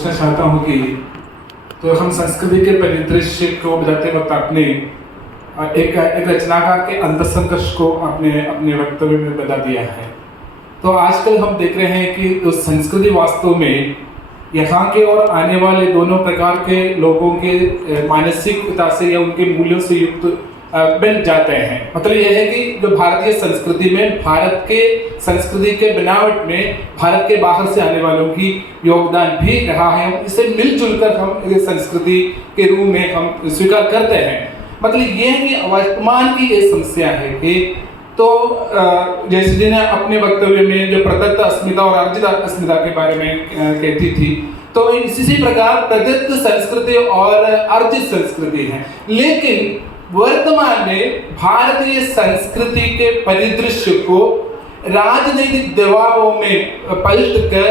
पूछना चाहता हूँ कि तो हम संस्कृति के परिदृश्य को बताते वक्त आपने एक रचनाकार के अंतसंघर्ष को आपने अपने वक्तव्य में बता दिया है। तो आजकल हम देख रहे हैं कि तो संस्कृति वास्तव में यहाँ के और आने वाले दोनों प्रकार के लोगों के मानसिकता से या उनके मूल्यों से युक्त बन जाते हैं। मतलब यह है कि जो भारतीय संस्कृति में भारत के संस्कृति के बनावट में भारत के बाहर से आने वालों की योगदान भी रहा है। इसे मिलजुल कर हम संस्कृति के रूप में हम स्वीकार करते हैं। मतलब ये है कि वर्तमान की ये समस्या है कि तो जैसे जी ने अपने वक्तव्य में जो प्रदत्त अस्मिता और अर्जित अस्मिता के बारे में कहती थी, तो इसी प्रकार प्रदत्त संस्कृति और अर्जित संस्कृति है। लेकिन वर्तमान में भारतीय संस्कृति के परिदृश्य को राजनीतिक दबावों में पलट कर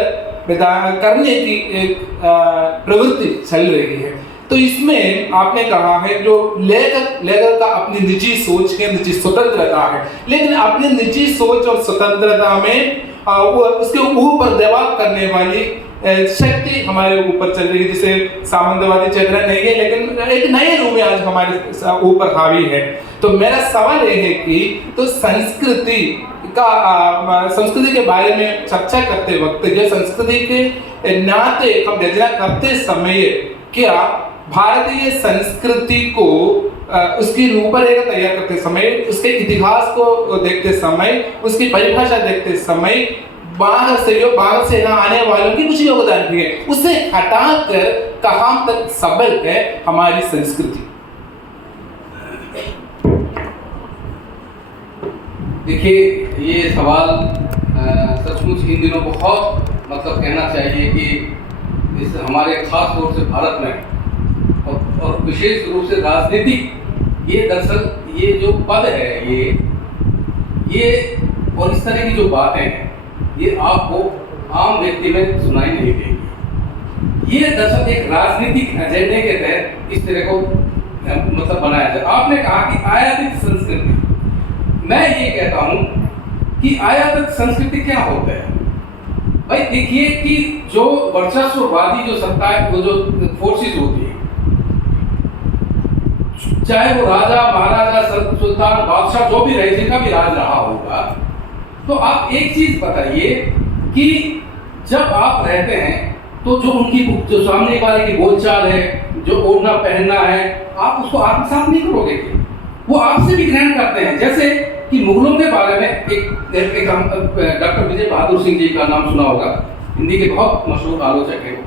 करने की एक प्रवृत्ति चल रही है। तो इसमें आपने कहा है जो लेखक का अपनी निजी सोच के निजी स्वतंत्रता है, लेकिन अपनी निजी सोच और स्वतंत्रता में उसके ऊपर दबाव करने वाली शक्ति हमारे ऊपर चल रही है, जिसे सामंतवादी चेतना नहीं है लेकिन एक नए रूप में आज हमारे ऊपर हावी है। तो मेरा सवाल यह है कि तो संस्कृति के बारे में चर्चा करते वक्त या संस्कृति के नाते हम रचना करते समय क्या भारतीय संस्कृति को उसकी रूपरेखा तैयार करते समय, उसके इतिहास को देखते समय, उसकी परिभाषा देखते समय बाहर से यहाँ आने वालों की कुछ योगदान भी है, उसे हटाकर कहाँ तक सबल है हमारी संस्कृति? देखिए, ये सवाल सचमुच इन दिनों बहुत मतलब कहना चाहिए कि इस हमारे खास तौर से भारत में और विशेष रूप से राजनीतिक ये दरअसल ये जो पद है ये और इस तरह की जो बातें हैं ये आपको आम व्यक्ति में सुनाई नहीं देगी। ये दरअसल एक राजनीतिक एजेंडे के तहत इस तरह को मतलब बनाया जाए। आपने कहा कि आयातित संस्कृति, मैं ये कहता हूं कि आयातित संस्कृति क्या होता है? भाई देखिए कि जो वर्चस्ववादी जो सत्ता है, वो जो फोर्सेस होती है, चाहे वो राजा महाराजा सुल्तान बादशाह जो भी रहे, जिनका भी राज रहा होगा, तो आप एक चीज बताइए कि जब आप रहते हैं तो जो उनकी जो सामने वाले की बोलचाल है, जो ओढ़ना पहनना है, आप उसको आत्मसात नहीं करोगे कि वो आपसे भी ग्रहण करते हैं। जैसे कि मुगलों के बारे में एक डॉक्टर विजय बहादुर सिंह जी का नाम सुना होगा, हिंदी के बहुत मशहूर आलोचक हैं।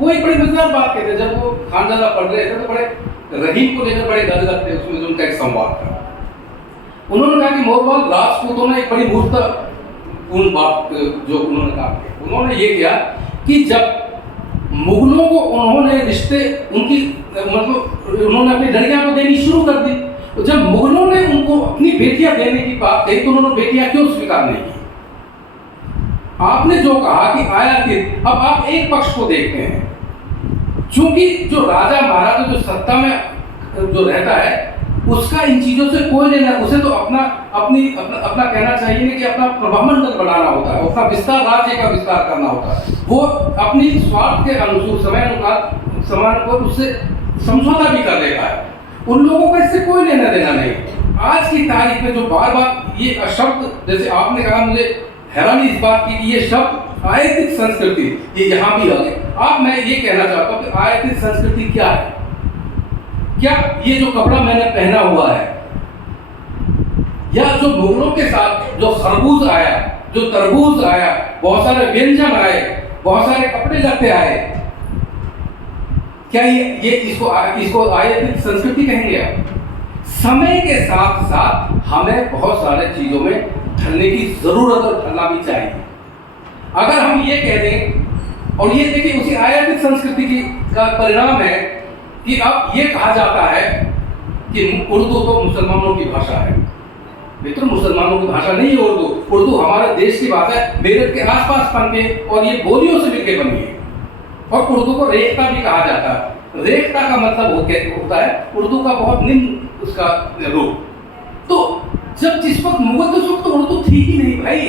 वो एक बड़ी मजेदार बात कहते हैं, जब वो खानजादा पढ़ रहे थे तो बड़े रहीम को लेकर बड़े गदगद थे, उसमें उनका एक संवाद था। उन्होंने कहा कि मोरवाल राजपूतों ने एक बड़ी मूर्खतापूर्ण बात जो उन्होंने कहा, उन्होंने ये किया कि जब मुगलों को उन्होंने रिश्ते उनकी मतलब उन्होंने अपनी लड़कियां को देनी शुरू कर दी, तो जब मुगलों ने उनको अपनी बेटियां देने की बात कही तो उन्होंने बेटियां क्यों स्वीकार नहीं की? आपने जो कहा कि आयातित, अब आप एक पक्ष को देखते हैं, क्योंकि जो राजा महाराजा जो सत्ता में जो रहता है उसका इन चीजों से कोई लेना, उसे तो अपना कहना चाहिए कि अपना प्रभामंडल बनाना होता है, अपना विस्तार, राज्य का विस्तार करना होता है। वो अपनी स्वार्थ के अनुसार समय पर उससे समझौता भी कर लेता है। उन लोगों का इससे कोई लेना देना नहीं। आज की तारीख में जो बार बार ये शब्द, जैसे आपने कहा, मुझे हैरानी इस बात की कि ये शब्द आयातित संस्कृति ये यहाँ भी आ गए। अब मैं ये कहना चाहता हूँ कि आयातित संस्कृति क्या है? क्या ये जो कपड़ा मैंने पहना हुआ है, या जो मुगलों के साथ जो खरबूज आया, जो तरबूज आया, बहुत सारे व्यंजन आए, बहुत सारे कपड़े लत्ते आए, क्या ये इसको आयातित संस्कृति कहेंगे? समय के साथ साथ हमें बहुत सारे चीजों में ढलने की जरूरत और ढलना भी चाहिए। अगर हम ये कह दें, और ये देखिए उसी आयातित संस्कृति का परिणाम है कि अब ये कहा जाता है कि उर्दू तो मुसलमानों की भाषा है। मित्र, मुसलमानों की भाषा नहीं है उर्दू हमारे देश की भाषा है, मेरठ के आसपास बन के और ये बोलियों से मिलकर बनी है। और उर्दू को रेखता भी कहा जाता है। रेखता का मतलब होता है उर्दू का बहुत निम्न उसका रूप। तो जब जिस वक्त मुगल, तो उस वक्त तो उर्दू थी ही नहीं भाई।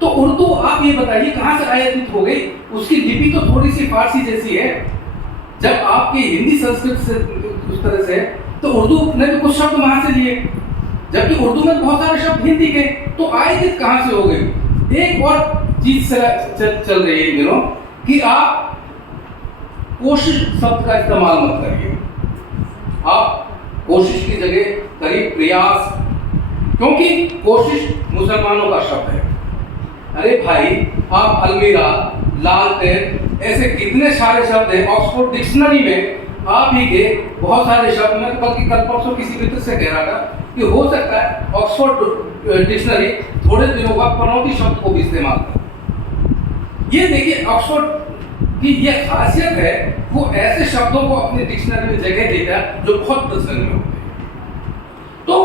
तो उर्दू आप ये बताइए कहाँ से आयातित हो गई? उसकी लिपि तो थोड़ी सी फारसी जैसी है। जब आपकी हिंदी संस्कृत से उस तरह से तो उर्दू ने भी कुछ शब्द वहां से लिए, जबकि उर्दू में बहुत सारे शब्द हिंदी के, तो आयातित कहाँ से हो गई? एक और चीज चल रही है इन दिनों कि आप कोशिश शब्द का इस्तेमाल मत करिए। आप कोशिश की जगह करिए प्रयास, क्योंकि कोशिश मुसलमानों का शब्द है। अरे भाई, आप अलमीरा, लालटेन, ऐसे कितने सारे शब्द हैं। ऑक्सफोर्ड डिक्शनरी में आप ही के बहुत सारे शब्द, मैं बल्कि कल परसों किसी मित्र से कह रहा था कि हो सकता है ऑक्सफोर्ड डिक्शनरी थोड़े दिनों बाद पनौती शब्द को भी इस्तेमाल करे। ये देखिए, ऑक्सफोर्ड की ये खासियत है, वो ऐसे शब्दों को अपनी डिक्शनरी में जगह देता है जो बहुत प्रचलन में होते हैं। तो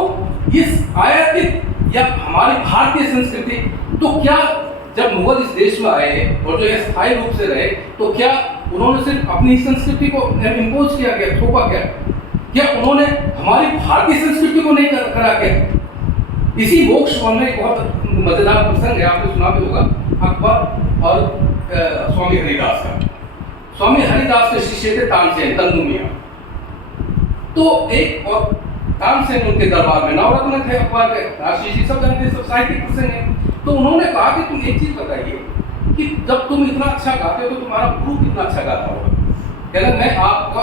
इस आयातित या हमारी भारतीय संस्कृति, तो क्या जब मुगल इस देश में आए और जो स्थायी रूप से रहे, तो क्या उन्होंने सिर्फ अपनी संस्कृति को इम्पोज किया गया, थोपा क्या? क्या उन्होंने हमारी भारतीय संस्कृति को नहीं करा क्या? इसी मोक्ष वन में एक बहुत मजेदार प्रसंग है, आपने सुना भी होगा, अकबर और स्वामी हरिदास का। स्वामी हरिदास के शिष्य थे तानसेन, तंदू मियां। तो एक और तानसेन उनके दरबार में नवरत्न थे, अकबर के राशि जी सब जानते, सब साहित्यिक प्रसंग है। तो उन्होंने कहा कि तुम एक चीज बताइए कि जब तुम इतना अच्छा गाते हो तो तुम्हारा गुरु कितना अच्छा गाता होगा। कहना मैं आपका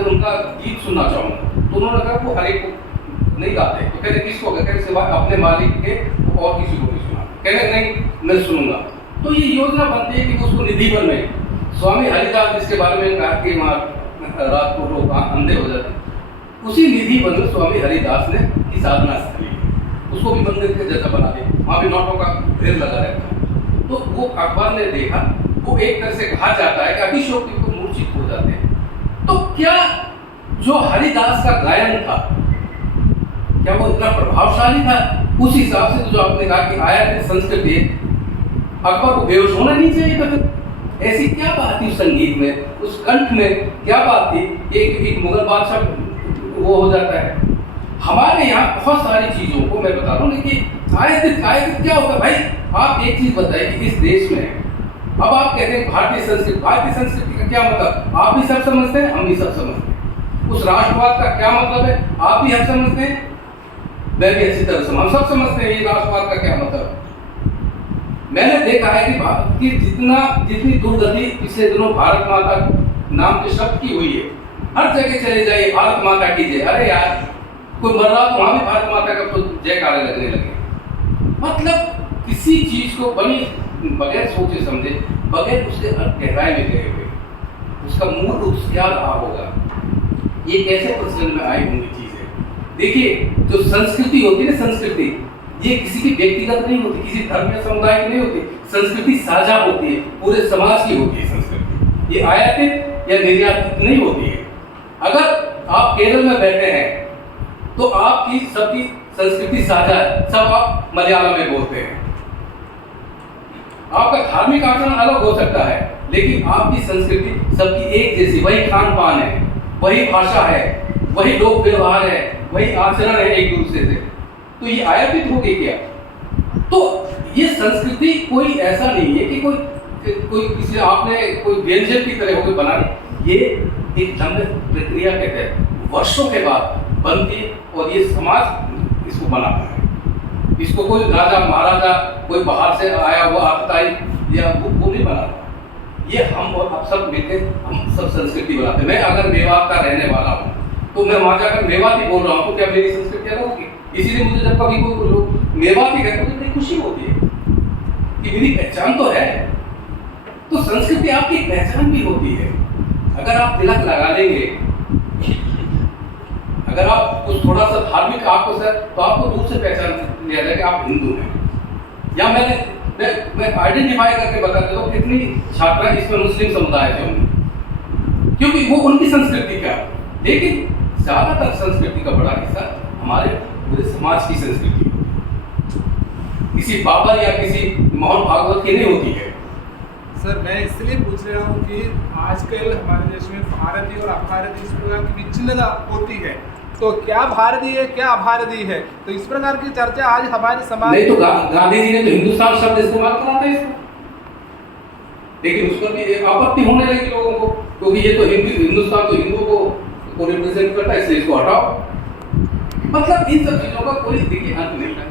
उनका गीत सुनना चाहूँगा। तो उन्होंने कहा वो हर एक को नहीं गाते। तो कहते किसको? कहते सिवाय अपने मालिक के और किसी को नहीं सुना। कहने नहीं, मैं सुनूंगा। तो ये योजना बनती है कि उसको निधिवन में स्वामी हरिदास, जिसके बारे में कहा कि वहाँ रात को लोग अंधे हो जाते, उसी निधिवन में स्वामी हरिदास ने की साधना स्थली, उसको भी मंदिर के जैसा बना दिया। वहाँ भी नोटों का ढेर लगा रहता है। तो वो अकबर ने देखा, वो एक तरह से कहा जाता है कि अतिशयोक्ति को मूर्छित हो जाते हैं। तो क्या जो हरिदास का गायन था, क्या वो इतना प्रभावशाली था? उस हिसाब से तो जो आपने कहा कि आयातित संस्कृति, अकबर को बेहोश होना नहीं चाहिए था। फिर ऐसी क्या बात थी उस संगीत में, उस कंठ में क्या बात थी? एक मुगल बादशाह वो हो जाता है। हमारे यहाँ बहुत सारी चीजों को मैं बता रहा हूँ कि आयातित क्या होता है? भाई आप एक चीज बताइए कि इस देश में अब आप कहते हैं भारतीय संस्कृति का क्या मतलब? आप भी सब समझते हैं, हम भी सब समझते हैं। उस राष्ट्रवाद का क्या मतलब है? आप भी हम समझते हैं, मैं भी अच्छी तरह हम सब समझते हैं ये राष्ट्रवाद का क्या मतलब। मैंने देखा है कि जितनी दुर्गति पिछले दिनों भारत माता नाम के शब्द की हुई है, हर जगह चले जाइए भारत माता की जय। अरे यार, कोई मर रहा तो वहां भी भारत माता का तो जयकारे लगने लगे। मतलब किसी चीज को बनी बगैर सोचे समझे, बगैर उसके गहराई में गए हुए, उसका मूल रूप क्या रहा होगा, ये कैसे प्रचलन में आई होंगी चीजें। देखिए, जो संस्कृति होती है ना, संस्कृति ये किसी की व्यक्तिगत नहीं होती, किसी धर्म या समुदाय की नहीं होती। संस्कृति साझा होती है, पूरे समाज की होती है संस्कृति। ये आयातित या निर्यातित नहीं होती है। अगर आप केरल में बैठे हैं तो आपकी सबकी संस्कृति साझा है, सब आप मलयालम में बोलते हैं। आपका धार्मिक आचरण अलग हो सकता है, लेकिन आपकी संस्कृति सबकी एक जैसी, वही खान पान है, वही भाषा है, वही लोक व्यवहार है, वही आचरण है एक दूसरे से। तो ये आयातित हो गई क्या? तो ये संस्कृति कोई ऐसा नहीं है कि कोई किसी आपने कोई व्यंजन की तरह होकर बना दी। ये एक लंबी प्रक्रिया के तहत वर्षों के बाद बनती है और ये समाज इसको बनाता है। इसको कोई राजा महाराजा, कोई बाहर से आया हुआ आपताई या वो नहीं बनाता। ये हम और आप सब मिलकर हम सब संस्कृति बनाते हैं। मैं अगर मेवात का रहने वाला हूँ तो मैं वहाँ जाकर मेवाती बोल रहा हूँ, तो क्या मेरी संस्कृति अलग होगी? इसीलिए मुझे जब कभी कोई लोग मेवाती कहते हैं तो बड़ी खुशी होती है कि मेरी पहचान तो है। तो संस्कृति आपकी पहचान भी होती है। अगर आप तिलक लगा लेंगे, अगर आप कुछ थोड़ा सा धार्मिक आपको सर, तो आपको दूर से पहचान लिया जाएगा आप हिंदू हैं। या मैं आइडेंटिफाई करके बता देता हूँ कितनी छात्रा इसमें मुस्लिम समुदाय से होंगी, क्योंकि वो उनकी संस्कृति का। लेकिन ज्यादातर संस्कृति का बड़ा हिस्सा हमारे पूरे समाज की संस्कृति, किसी बाबर या किसी मोहन भागवत की नहीं होती है। सर, मैं इसलिए पूछ रहा हूँ कि आजकल हमारे देश में भारतीय और अभारतीय इस प्रकार की विच्छिन्नता होती है, तो क्या भारतीय है क्या अभारतीय है, तो इस प्रकार की चर्चा आज हमारे समाज नहीं तो गांधी जी ने तो हिंदुस्तान शब्द इस्तेमाल करा था इसमें, लेकिन उस पर भी एक आपत्ति होने लगी लोगों को, क्योंकि ये तो हिंदुस्तान तो हिंदुओं को रिप्रेजेंट करता है, इसलिए इसको हटाओ। मतलब इन सब चीजों का कोई देखिए अंत नहीं है।